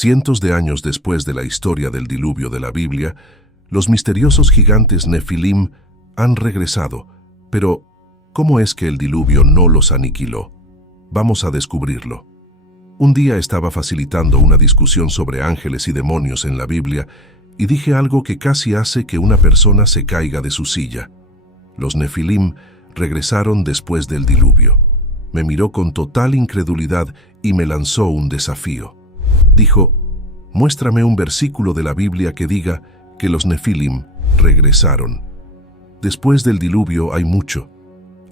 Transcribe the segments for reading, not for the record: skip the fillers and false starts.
Cientos de años después de la historia del diluvio de la Biblia, los misteriosos gigantes Nefilim han regresado. Pero, ¿cómo es que el diluvio no los aniquiló? Vamos a descubrirlo. Un día estaba facilitando una discusión sobre ángeles y demonios en la Biblia y dije algo que casi hace que una persona se caiga de su silla. Los Nefilim regresaron después del diluvio. Me miró con total incredulidad y me lanzó un desafío. Dijo, muéstrame un versículo de la Biblia que diga que los Nefilim regresaron. Después del diluvio hay mucho.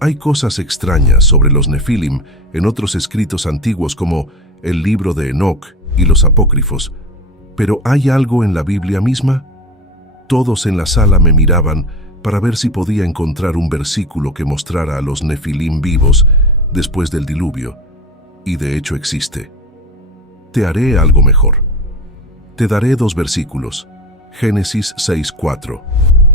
Hay cosas extrañas sobre los Nefilim en otros escritos antiguos como el libro de Enoc y los apócrifos. ¿Pero hay algo en la Biblia misma? Todos en la sala me miraban para ver si podía encontrar un versículo que mostrara a los Nefilim vivos después del diluvio. Y de hecho existe. Te haré algo mejor. Te daré dos versículos. Génesis 6:4.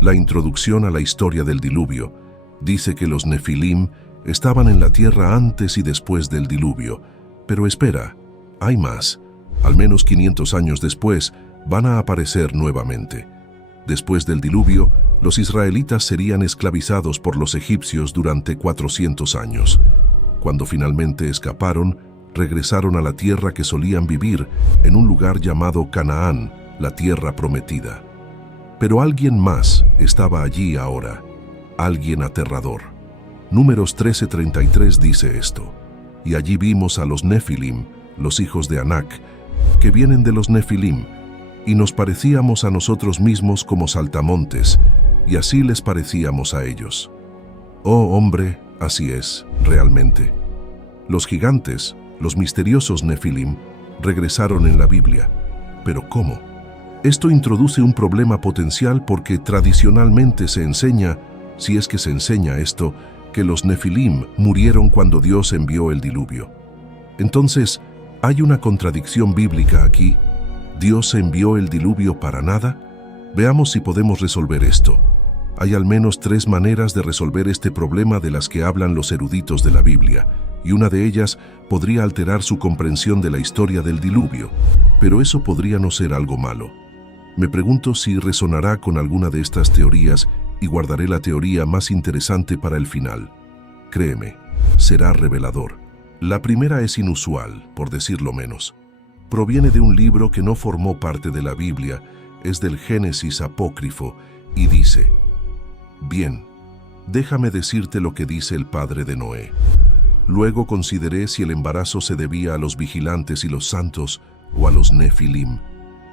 La introducción a la historia del diluvio dice que los Nefilim estaban en la tierra antes y después del diluvio. Pero espera, hay más. Al menos 500 años después van a aparecer nuevamente. Después del diluvio, los israelitas serían esclavizados por los egipcios durante 400 años. Cuando finalmente escaparon, regresaron a la tierra que solían vivir en un lugar llamado Canaán, la tierra prometida. Pero alguien más estaba allí ahora, alguien aterrador. Números 13:33 dice esto: y allí vimos a los Nefilim, los hijos de Anac, que vienen de los Nefilim, y nos parecíamos a nosotros mismos como saltamontes, y así les parecíamos a ellos. Oh hombre, así es, realmente. Los gigantes, los misteriosos Nefilim, regresaron en la Biblia. ¿Pero cómo? Esto introduce un problema potencial porque tradicionalmente se enseña, si es que se enseña esto, que los Nefilim murieron cuando Dios envió el diluvio. Entonces, ¿hay una contradicción bíblica aquí? ¿Dios envió el diluvio para nada? Veamos si podemos resolver esto. Hay al menos 3 maneras de resolver este problema de las que hablan los eruditos de la Biblia, y una de ellas podría alterar su comprensión de la historia del diluvio, pero eso podría no ser algo malo. Me pregunto si resonará con alguna de estas teorías y guardaré la teoría más interesante para el final. Créeme, será revelador. La primera es inusual, por decirlo menos. Proviene de un libro que no formó parte de la Biblia, es del Génesis apócrifo, y dice: Bien, déjame decirte lo que dice el padre de Noé. Luego consideré si el embarazo se debía a los vigilantes y los santos o a los Nefilim,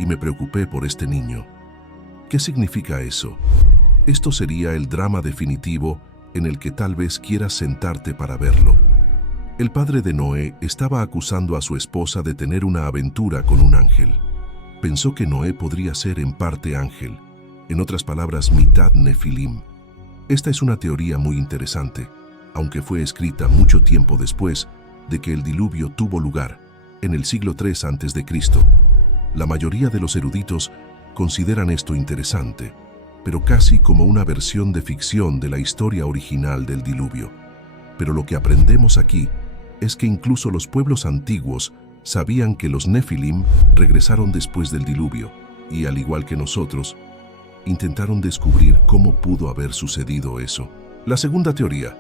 y me preocupé por este niño. ¿Qué significa eso? Esto sería el drama definitivo en el que tal vez quieras sentarte para verlo. El padre de Noé estaba acusando a su esposa de tener una aventura con un ángel. Pensó que Noé podría ser en parte ángel, en otras palabras, mitad Nefilim. Esta es una teoría muy interesante, aunque fue escrita mucho tiempo después de que el diluvio tuvo lugar, en el siglo III a.C. La mayoría de los eruditos consideran esto interesante, pero casi como una versión de ficción de la historia original del diluvio. Pero lo que aprendemos aquí es que incluso los pueblos antiguos sabían que los Nefilim regresaron después del diluvio y, al igual que nosotros, intentaron descubrir cómo pudo haber sucedido eso. La segunda teoría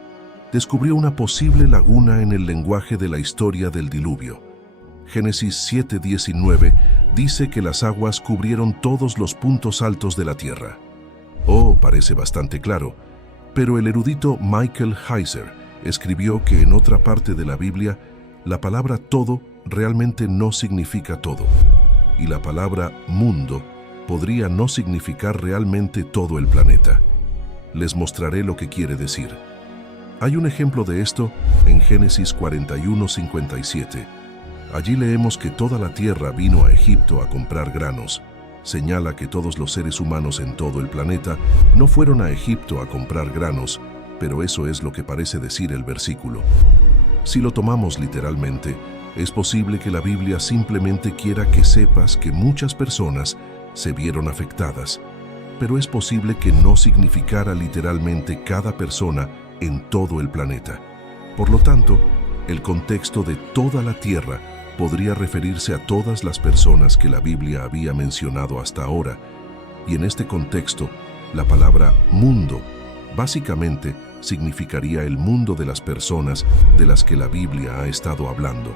descubrió una posible laguna en el lenguaje de la historia del diluvio. Génesis 7:19 dice que las aguas cubrieron todos los puntos altos de la tierra. Oh, parece bastante claro, pero el erudito Michael Heiser escribió que en otra parte de la Biblia la palabra todo realmente no significa todo, y la palabra mundo podría no significar realmente todo el planeta. Les mostraré lo que quiere decir. Hay un ejemplo de esto en Génesis 41:57. Allí leemos que toda la tierra vino a Egipto a comprar granos. Señala que todos los seres humanos en todo el planeta no fueron a Egipto a comprar granos, pero eso es lo que parece decir el versículo. Si lo tomamos literalmente, es posible que la Biblia simplemente quiera que sepas que muchas personas se vieron afectadas, pero es posible que no significara literalmente cada persona en todo el planeta. Por lo tanto, el contexto de toda la tierra podría referirse a todas las personas que la Biblia había mencionado hasta ahora, y en este contexto, la palabra mundo básicamente significaría el mundo de las personas de las que la Biblia ha estado hablando,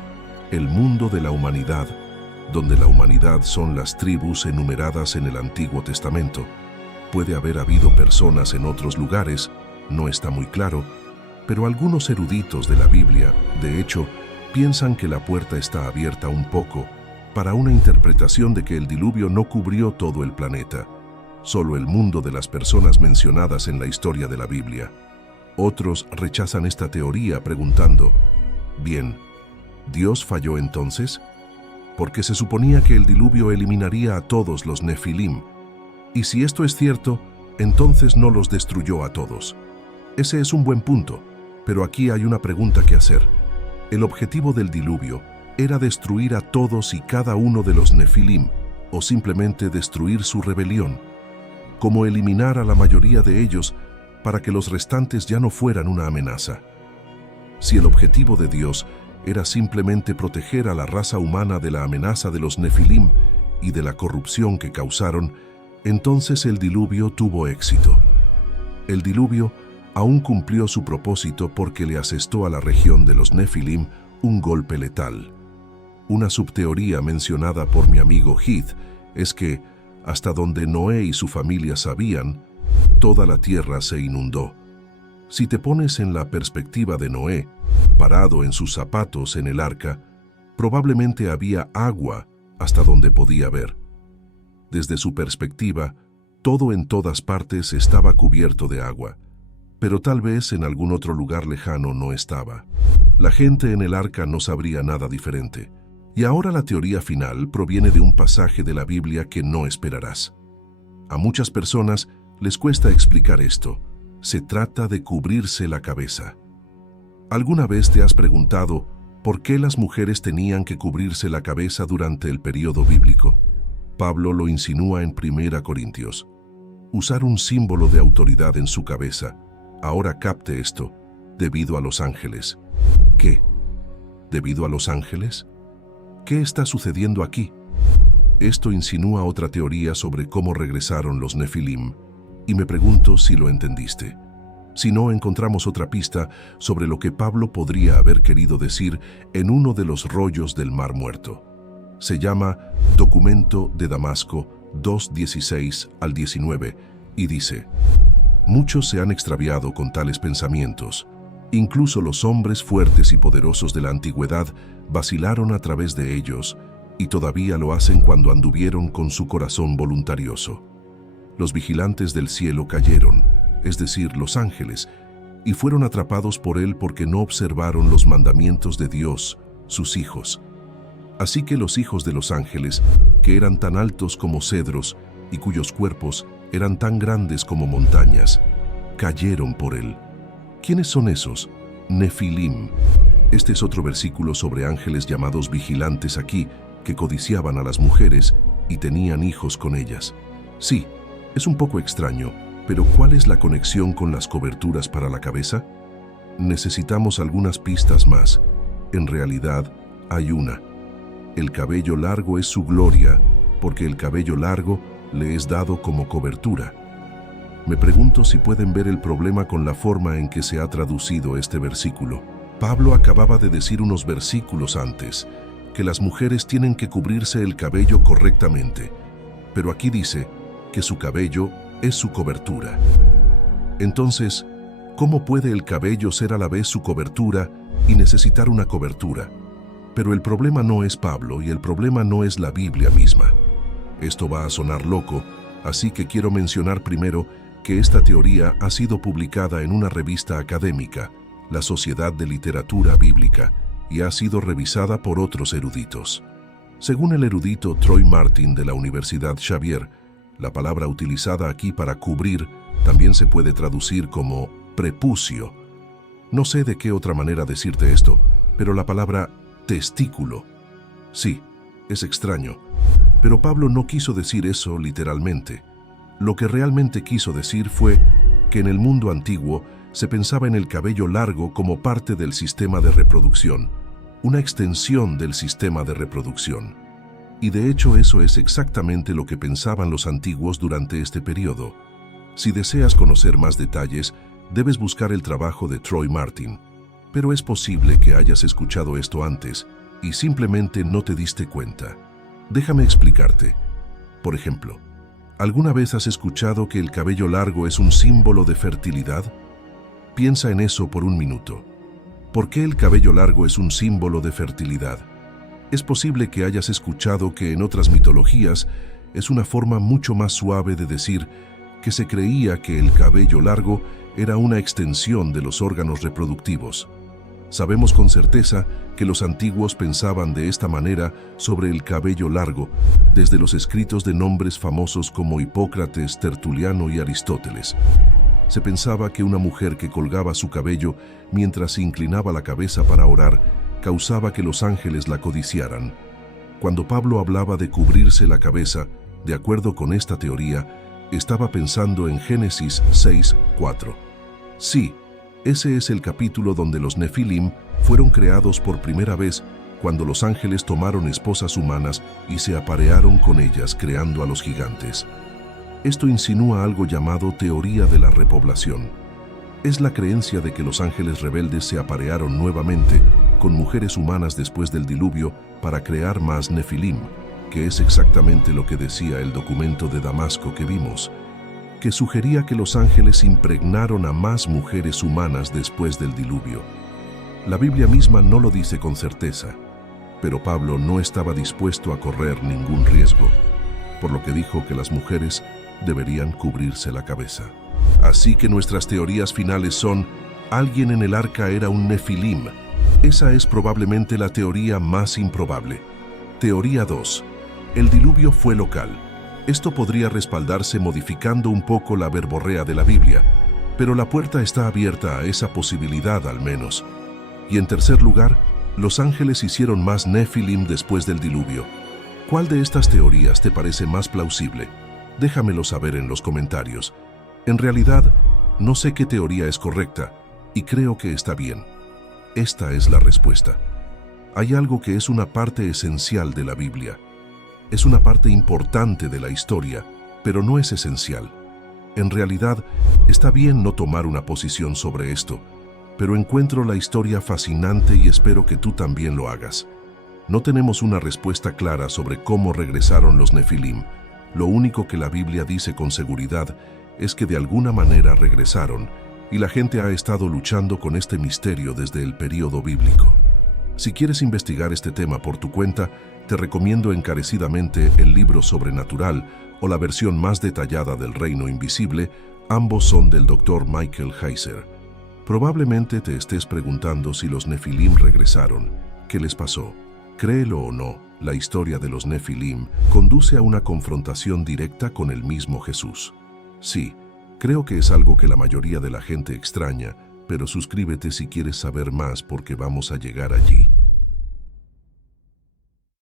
el mundo de la humanidad, donde la humanidad son las tribus enumeradas en el Antiguo Testamento. Puede haber habido personas en otros lugares, no está muy claro, pero algunos eruditos de la Biblia, de hecho, piensan que la puerta está abierta un poco para una interpretación de que el diluvio no cubrió todo el planeta, solo el mundo de las personas mencionadas en la historia de la Biblia. Otros rechazan esta teoría preguntando, bien, ¿Dios falló entonces? Porque se suponía que el diluvio eliminaría a todos los Nefilim, y si esto es cierto, entonces no los destruyó a todos. Ese es un buen punto, pero aquí hay una pregunta que hacer. El objetivo del diluvio era destruir a todos y cada uno de los Nefilim, o simplemente destruir su rebelión, como eliminar a la mayoría de ellos para que los restantes ya no fueran una amenaza. Si el objetivo de Dios era simplemente proteger a la raza humana de la amenaza de los Nefilim y de la corrupción que causaron, entonces el diluvio tuvo éxito. El diluvio aún cumplió su propósito porque le asestó a la región de los Nefilim un golpe letal. Una subteoría mencionada por mi amigo Heath es que, hasta donde Noé y su familia sabían, toda la tierra se inundó. Si te pones en la perspectiva de Noé, parado en sus zapatos en el arca, probablemente había agua hasta donde podía ver. Desde su perspectiva, todo en todas partes estaba cubierto de agua, pero tal vez en algún otro lugar lejano no estaba. La gente en el arca no sabría nada diferente. Y ahora la teoría final proviene de un pasaje de la Biblia que no esperarás. A muchas personas les cuesta explicar esto. Se trata de cubrirse la cabeza. ¿Alguna vez te has preguntado por qué las mujeres tenían que cubrirse la cabeza durante el período bíblico? Pablo lo insinúa en 1 Corintios. Usar un símbolo de autoridad en su cabeza. Ahora capte esto, debido a los ángeles. ¿Qué? ¿Debido a los ángeles? ¿Qué está sucediendo aquí? Esto insinúa otra teoría sobre cómo regresaron los Nefilim, y me pregunto si lo entendiste. Si no, encontramos otra pista sobre lo que Pablo podría haber querido decir en uno de los rollos del Mar Muerto. Se llama Documento de Damasco 2:16 al 19, y dice: muchos se han extraviado con tales pensamientos. Incluso los hombres fuertes y poderosos de la antigüedad vacilaron a través de ellos, y todavía lo hacen cuando anduvieron con su corazón voluntarioso. Los vigilantes del cielo cayeron, es decir, los ángeles, y fueron atrapados por él porque no observaron los mandamientos de Dios, sus hijos. Así que los hijos de los ángeles, que eran tan altos como cedros y cuyos cuerpos eran tan grandes como montañas, cayeron por él. ¿Quiénes son esos? Nefilim. Este es otro versículo sobre ángeles llamados vigilantes aquí, que codiciaban a las mujeres y tenían hijos con ellas. Sí, es un poco extraño, pero ¿cuál es la conexión con las coberturas para la cabeza? Necesitamos algunas pistas más. En realidad, hay una. El cabello largo es su gloria, porque el cabello largo le es dado como cobertura. Me pregunto si pueden ver el problema con la forma en que se ha traducido este versículo. Pablo acababa de decir unos versículos antes que las mujeres tienen que cubrirse el cabello correctamente, pero aquí dice que su cabello es su cobertura. Entonces, ¿cómo puede el cabello ser a la vez su cobertura y necesitar una cobertura? Pero el problema no es Pablo y el problema no es la Biblia misma. Esto va a sonar loco, así que quiero mencionar primero que esta teoría ha sido publicada en una revista académica, la Sociedad de Literatura Bíblica, y ha sido revisada por otros eruditos. Según el erudito Troy Martin de la Universidad Xavier, la palabra utilizada aquí para cubrir también se puede traducir como prepucio. No sé de qué otra manera decirte esto, pero la palabra testículo. Sí, es extraño, pero Pablo no quiso decir eso literalmente. Lo que realmente quiso decir fue que en el mundo antiguo se pensaba en el cabello largo como parte del sistema de reproducción, una extensión del sistema de reproducción. Y de hecho eso es exactamente lo que pensaban los antiguos durante este periodo. Si deseas conocer más detalles, debes buscar el trabajo de Troy Martin, pero es posible que hayas escuchado esto antes y simplemente no te diste cuenta. Déjame explicarte. Por ejemplo, ¿alguna vez has escuchado que el cabello largo es un símbolo de fertilidad? Piensa en eso por un minuto. ¿Por qué el cabello largo es un símbolo de fertilidad? Es posible que hayas escuchado que en otras mitologías es una forma mucho más suave de decir que se creía que el cabello largo era una extensión de los órganos reproductivos. Sabemos con certeza que los antiguos pensaban de esta manera sobre el cabello largo, desde los escritos de nombres famosos como Hipócrates, Tertuliano y Aristóteles. Se pensaba que una mujer que colgaba su cabello mientras se inclinaba la cabeza para orar causaba que los ángeles la codiciaran. Cuando Pablo hablaba de cubrirse la cabeza, de acuerdo con esta teoría, estaba pensando en Génesis 6:4. Sí, ese es el capítulo donde los Nefilim fueron creados por primera vez cuando los ángeles tomaron esposas humanas y se aparearon con ellas creando a los gigantes. Esto insinúa algo llamado teoría de la repoblación. Es la creencia de que los ángeles rebeldes se aparearon nuevamente con mujeres humanas después del diluvio para crear más Nefilim, que es exactamente lo que decía el documento de Damasco que vimos, que sugería que los ángeles impregnaron a más mujeres humanas después del diluvio. La Biblia misma no lo dice con certeza, pero Pablo no estaba dispuesto a correr ningún riesgo, por lo que dijo que las mujeres deberían cubrirse la cabeza. Así que nuestras teorías finales son: alguien en el arca era un Nefilim. Esa es probablemente la teoría más improbable. Teoría 2. El diluvio fue local. Esto podría respaldarse modificando un poco la verborrea de la Biblia, pero la puerta está abierta a esa posibilidad al menos. Y en tercer lugar, los ángeles hicieron más Nefilim después del diluvio. ¿Cuál de estas teorías te parece más plausible? Déjamelo saber en los comentarios. En realidad, no sé qué teoría es correcta, y creo que está bien. Esta es la respuesta. Hay algo que es una parte esencial de la Biblia. Es una parte importante de la historia, pero no es esencial. En realidad, está bien no tomar una posición sobre esto, pero encuentro la historia fascinante y espero que tú también lo hagas. No tenemos una respuesta clara sobre cómo regresaron los Nefilim. Lo único que la Biblia dice con seguridad es que de alguna manera regresaron, y la gente ha estado luchando con este misterio desde el período bíblico. Si quieres investigar este tema por tu cuenta, te recomiendo encarecidamente el libro Sobrenatural o la versión más detallada del Reino Invisible. Ambos son del Dr. Michael Heiser. Probablemente te estés preguntando si los Nefilim regresaron. ¿Qué les pasó? Créelo o no, la historia de los Nefilim conduce a una confrontación directa con el mismo Jesús. Sí, creo que es algo que la mayoría de la gente extraña, pero suscríbete si quieres saber más porque vamos a llegar allí.